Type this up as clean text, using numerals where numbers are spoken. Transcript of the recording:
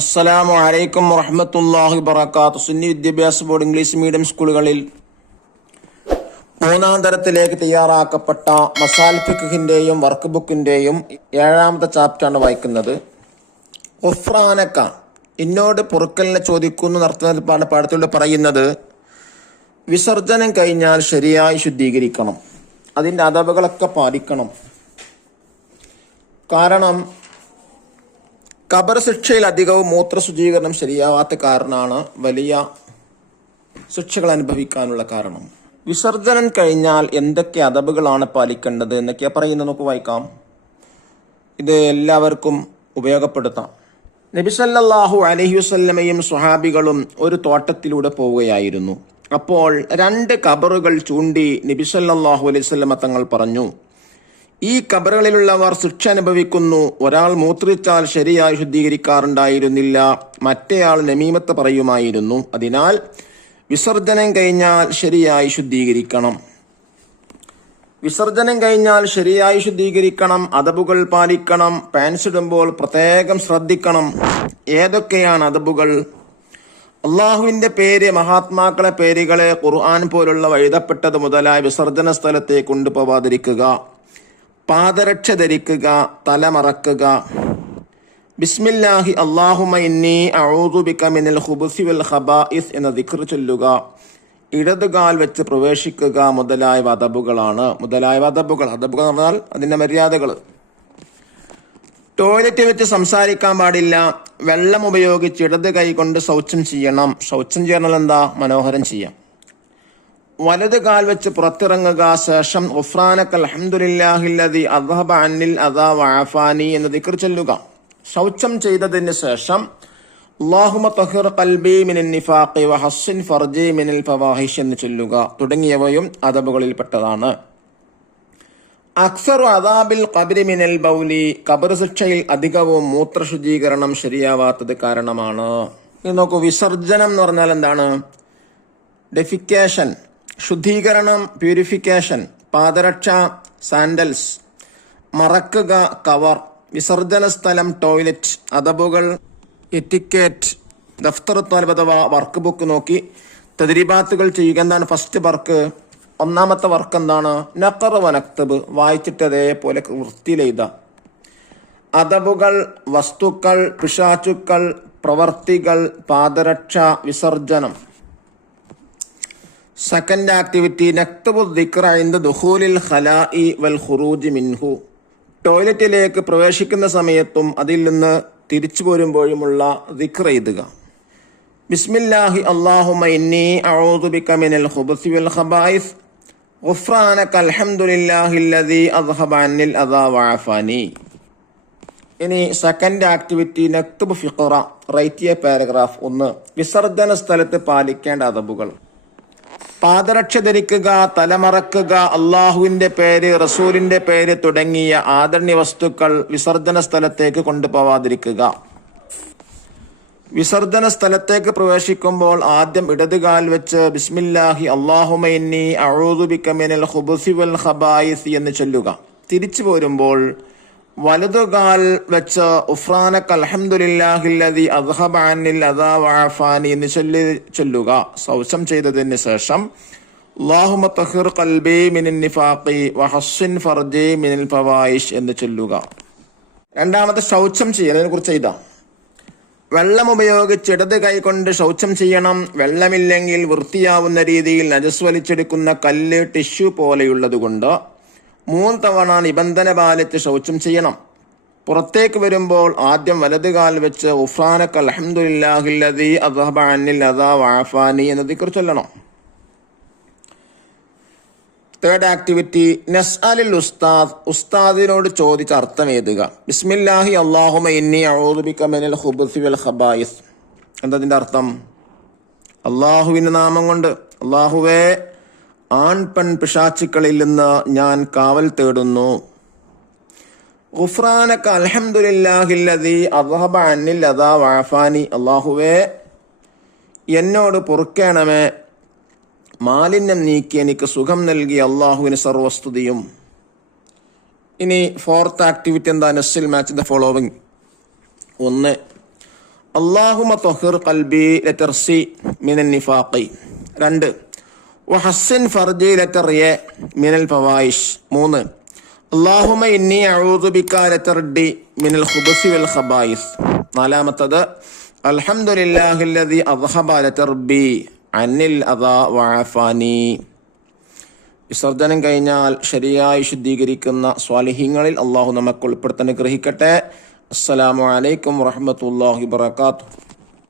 അസ്സലാമു അലൈക്കും വറഹ്മത്തുള്ളാഹി വബറകാതുഹു. സുന്നി വിദ്യാഭ്യാസ ബോർഡ് ഇംഗ്ലീഷ് മീഡിയം സ്കൂളുകളിൽ മൂന്നാം തരത്തിലേക്ക് തയ്യാറാക്കപ്പെട്ട മസാൽ ഫിഖ്ഹിന്റെയും വർക്ക് ബുക്കിന്റെയും 7ാമത്തെ ചാപ്റ്ററാണ് വായിക്കുന്നത്. ഗുഫ്രാനക, എന്നോട് പൊറുക്കലിനെ ചോദിക്കുന്നു നടത്തുന്ന പാഠത്തിലൂടെ പറയുന്നത് വിസർജനം കഴിഞ്ഞാൽ ശരിയായി ശുദ്ധീകരിക്കണം, അതിൻ്റെ അദബുകളൊക്കെ പാലിക്കണം. കാരണം ഖബർ ശിക്ഷയിൽ അധികവും മൂത്ര ശുചീകരണം ശരിയാവാത്ത കാരണമാണ് വലിയ ശിക്ഷകൾ അനുഭവിക്കാനുള്ള കാരണം. വിസർജനം കഴിഞ്ഞാൽ എന്തൊക്കെ അദബുകളാണ് പാലിക്കേണ്ടത് എന്നൊക്കെയാണ് പറയുന്നത്. നമുക്ക് വായിക്കാം, ഇത് എല്ലാവർക്കും ഉപയോഗപ്പെടുത്താം. നബി സല്ലല്ലാഹു അലൈഹി വസല്ലമയും സ്വഹാബികളും ഒരു തോട്ടത്തിലൂടെ പോവുകയായിരുന്നു. അപ്പോൾ 2 ഖബറുകൾ ചൂണ്ടി നബി സല്ലല്ലാഹു അലൈഹി വസല്ലമ തങ്ങൾ പറഞ്ഞു, ഈ ഖബറുകളിലുള്ളവർ ശിക്ഷ അനുഭവിക്കുന്നു. ഒരാൾ മൂത്രിച്ചാൽ ശരിയായി ശുദ്ധീകരിക്കാറുണ്ടായിരുന്നില്ല, മറ്റേയാൾ നമീമത്ത് പറയുമായിരുന്നു. അതിനാൽ വിസർജനം കഴിഞ്ഞാൽ ശരിയായി ശുദ്ധീകരിക്കണം. വിസർജനം കഴിഞ്ഞാൽ ശരിയായി ശുദ്ധീകരിക്കണം, അദബുകൾ പാലിക്കണം. പാൻസ് ഇടുമ്പോൾ പ്രത്യേകം ശ്രദ്ധിക്കണം. ഏതൊക്കെയാണ് അദബുകൾ? അള്ളാഹുവിന്റെ പേര്, മഹാത്മാക്കളെ പേരുകളെ, ഖുർആൻ പോലുള്ള എഴുതപ്പെട്ടത് മുതലായ വിസർജന സ്ഥലത്തെ കൊണ്ടുപോവാതിരിക്കുക, പാദരക്ഷ ധരിക്കുക, തലമറക്കുക, ബിസ്മില്ലാഹി അല്ലാഹുമ്മ ഇന്നി അഊദു ബിക മിനൽ ഖുബുസി വൽ ഖബായിസ് എന്ന ദിക്ർ ചൊല്ലുക, ഇടതുകാൽ വെച്ച് പ്രവേശിക്കുക മുതലായ അദബുകളാണ്. അദബുകൾ എന്ന് പറഞ്ഞാൽ അതിന്റെ മര്യാദകൾ. ടോയ്ലറ്റ് വെച്ച് സംസാരിക്കാൻ പാടില്ല. വെള്ളം ഉപയോഗിച്ച് ഇടത് കൈ കൊണ്ട് ശൗചം ചെയ്യണം. ശൗചം ചെയ്യണം എന്താ? മനോഹരം ചെയ്യാം. വലത് കാൽ വെച്ച് പുറത്തിറങ്ങുക. ശേഷം ഗുഫ്രാനക അൽഹംദുലില്ലാഹില്ലദി അദ്ഹബ അന്നിൽ അദാ വഅഫാനി എന്ന ദിക്ർ ചൊല്ലുക. ശൗചം ചെയ്തതിന് ശേഷം അല്ലാഹുമ്മ തഹിർ ഖൽബി മിനൻ നിഫാഖി വഹസ്സിൻ ഫർജി മിനൽ ഫവാഹിഷ് എന്ന് ചൊല്ലുക തുടങ്ങിയവയും അദബുകളിൽപ്പെട്ടതാണ്. അക്സറു അദാബിൽ ഖബ്രി മിനൽ ബൗലി, ഖബർ ശിക്ഷയിൽ അധികവും മൂത്രശുചീകരണം ശരിയാവാത്തത് കാരണമാണ്. ഇത് നോക്കൂ, വിസർജനം എന്ന് പറഞ്ഞാൽ എന്താണ്? ഡെഫിക്കേഷൻ, ശുദ്ധീകരണം, പ്യൂരിഫിക്കേഷൻ. പാദരക്ഷ, സാൻഡൽസ്. മറക്കുക, കവർ. വിസർജന സ്ഥലം, ടോയ്ലറ്റ്. അദബുകൾ, എറ്റിക്കേറ്റ്. ദഫ്തർ ത്വാലിബ് അഥവാ വർക്ക് ബുക്ക് നോക്കി തദ്രീബാത്തുകൾ ചെയ്യുക. എന്താണ് ഫസ്റ്റ് വർക്ക്? ഒന്നാമത്തെ വർക്ക് എന്താണ്? നഖർ വ നക്തബ്, വായിച്ചിട്ട് അതേപോലെ വൃത്തിയിലെഴുത. അദബുകൾ, വസ്തുക്കൾ, പിശാചുക്കൾ, പ്രവർത്തികൾ, പാദരക്ഷ, വിസർജനം. സെക്കൻഡ് ആക്ടിവിറ്റി നക്തബു ദിക്റ ഇൻദ ദുഖൂലിൽ ഖലാഇ വൽ ഖുറൂജി മിൻഹു, ടോയ്ലറ്റിലേക്ക് പ്രവേശിക്കുന്ന സമയത്തും അതിൽ നിന്ന് തിരിച്ചു പോരുമ്പോഴുമുള്ള ദിക്ർ എഴുതുക. ബിസ്മില്ലാഹി അല്ലാഹുമ്മ ഇന്നി അഊദു ബിക മിനൽ ഖുബുസി വൽ ഖബായിസ് ഗുഫ്രാനക അൽഹംദുലില്ലാഹില്ലദി അദ്ഹബ അന്നിൽ അദാ വഅഫാനി. ഇനി സെക്കൻഡ് ആക്ടിവിറ്റി നക്തബു ഫിഖറ, റൈറ്റ് എ പാരഗ്രാഫ്. 1. വിസർജന സ്ഥലത്ത് പാലിക്കേണ്ട അദബുകൾ. പാദരക്ഷ ധരിക്കുക, തലമറക്കുക, അള്ളാഹുവിന്റെ പേര്, റസൂലിന്റെ പേര് തുടങ്ങിയ ആദരണീയ വസ്തുക്കൾ വിസർജന സ്ഥലത്തേക്ക് കൊണ്ടുപോവാതിരിക്കുക. വിസർജന സ്ഥലത്തേക്ക് പ്രവേശിക്കുമ്പോൾ ആദ്യം ഇടതുകാൽ വെച്ച് ബിസ്മില്ലാഹി അല്ലാഹുമ്മ ഇന്നി അഊദു ബിക മിനൽ ഖുബുസി വൽ ഖബായിസ് എന്ന് ചൊല്ലുക. തിരിച്ചു പോരുമ്പോൾ വലതുകാൽ വെച്ച് ഗുഫ്രാനക അൽഹംദുലില്ലാഹില്ലദി അദ്ഹബ അന്നിൽ അദാ വഅഫാനി എന്ന് ചൊല്ലുക. ശൗചം ചെയ്തതിന് ശേഷം അല്ലാഹുമ്മ തഹിർ ഖൽബി മിനൻ നിഫാഖി വഹസ്സിൻ ഫർജി മിനൽ ഫവായിഷ് എന്ന് ചൊല്ലുക. രണ്ടാമത്തെ ശൗചം ചെയ്യലിനെ കുറിച്ച് എഴുതാം. വെള്ളം ഉപയോഗിച്ച് ഇടത് കൈ കൊണ്ട് ശൗചം ചെയ്യണം. വെള്ളമില്ലെങ്കിൽ വൃത്തിയാവുന്ന രീതിയിൽ നജസ് വലിച്ചെടുക്കുന്ന കല്ല്, ടിഷ്യൂ പോലെയുള്ളതുകൊണ്ട് 3 തവണ നിബന്ധന പാലിച്ച് ശൗചം ചെയ്യണം. പുറത്തേക്ക് വരുമ്പോൾ ആദ്യം വലതുകാൽ വെച്ച് ഗുഫ്രാനക അൽഹംദുലില്ലാഹില്ലദി അദ്ഹബ അന്നിൽ അദാ വഅഫാനി എന്ന ദിക്ർ ചൊല്ലണം. തേർഡ് ആക്ടിവിറ്റി നസ്അലിൽ ഉസ്താദ്, ഉസ്താദിനോട് ചോദിച്ച് അർത്ഥം എഴുതുക. ബിസ്മില്ലാഹി അല്ലാഹുമ്മ ഇന്നി അഊദു ബിക മിനൽ ഖുബുസി വൽ ഖബായിസ്. എന്തതിന്റെ അർത്ഥം? അള്ളാഹുവിന്റെ നാമം കൊണ്ട്, അള്ളാഹുവേ ആൺ പെൺ പിശാചുക്കളിൽ നിന്ന് ഞാൻ കാവൽ തേടുന്നു. ഗുഫ്രാനക അൽഹംദുലില്ലാഹില്ലദി അദ്ഹബ അന്നിൽ അദാ വഅഫാനി, അല്ലാഹുവേ എന്നോട് പൊറുക്കണമേ, മാലിന്യം നീക്കി എനിക്ക് സുഖം നൽകി അള്ളാഹുവിന് സർവസ്തുതിയും. ഇനി ഫോർത്ത് ആക്ടിവിറ്റി എന്താ? നസ്സിൽ മാച്ച് ദ ഫോളോവിങ്. 1. അല്ലാഹുമ്മ ത്വഹിർ ഖൽബി ലെറ്റർ സി മിനൻ നിഫാഖി. 2 വഹസ്സിൻ ഫർജി ലെറ്റർ എ മിനൽ ഫവായിഷ്. 3 അല്ലാഹുമ്മ ഇന്നി അഊദു ബിക ലെറ്റർ ഡി മിനൽ ഖുബുസി വൽ ഖബായിസ്. 4 അൽഹംദുലില്ലാഹില്ലദി അദ്ഹബ ലെറ്റർ ബി അനിൽ അദാ വഅഫാനി. വിസർജനം കഴിഞ്ഞാൽ ശരിയായി ശുദ്ധീകരിക്കുന്ന സ്വാലിഹീങ്ങളിൽ അള്ളാഹു നമുക്ക് ഉൾപ്പെടുത്താൻ ഗ്രഹിക്കട്ടെ. അസ്സലാമു അലൈക്കും വറഹ്മത്തുള്ളാഹി വബറകാതുഹു.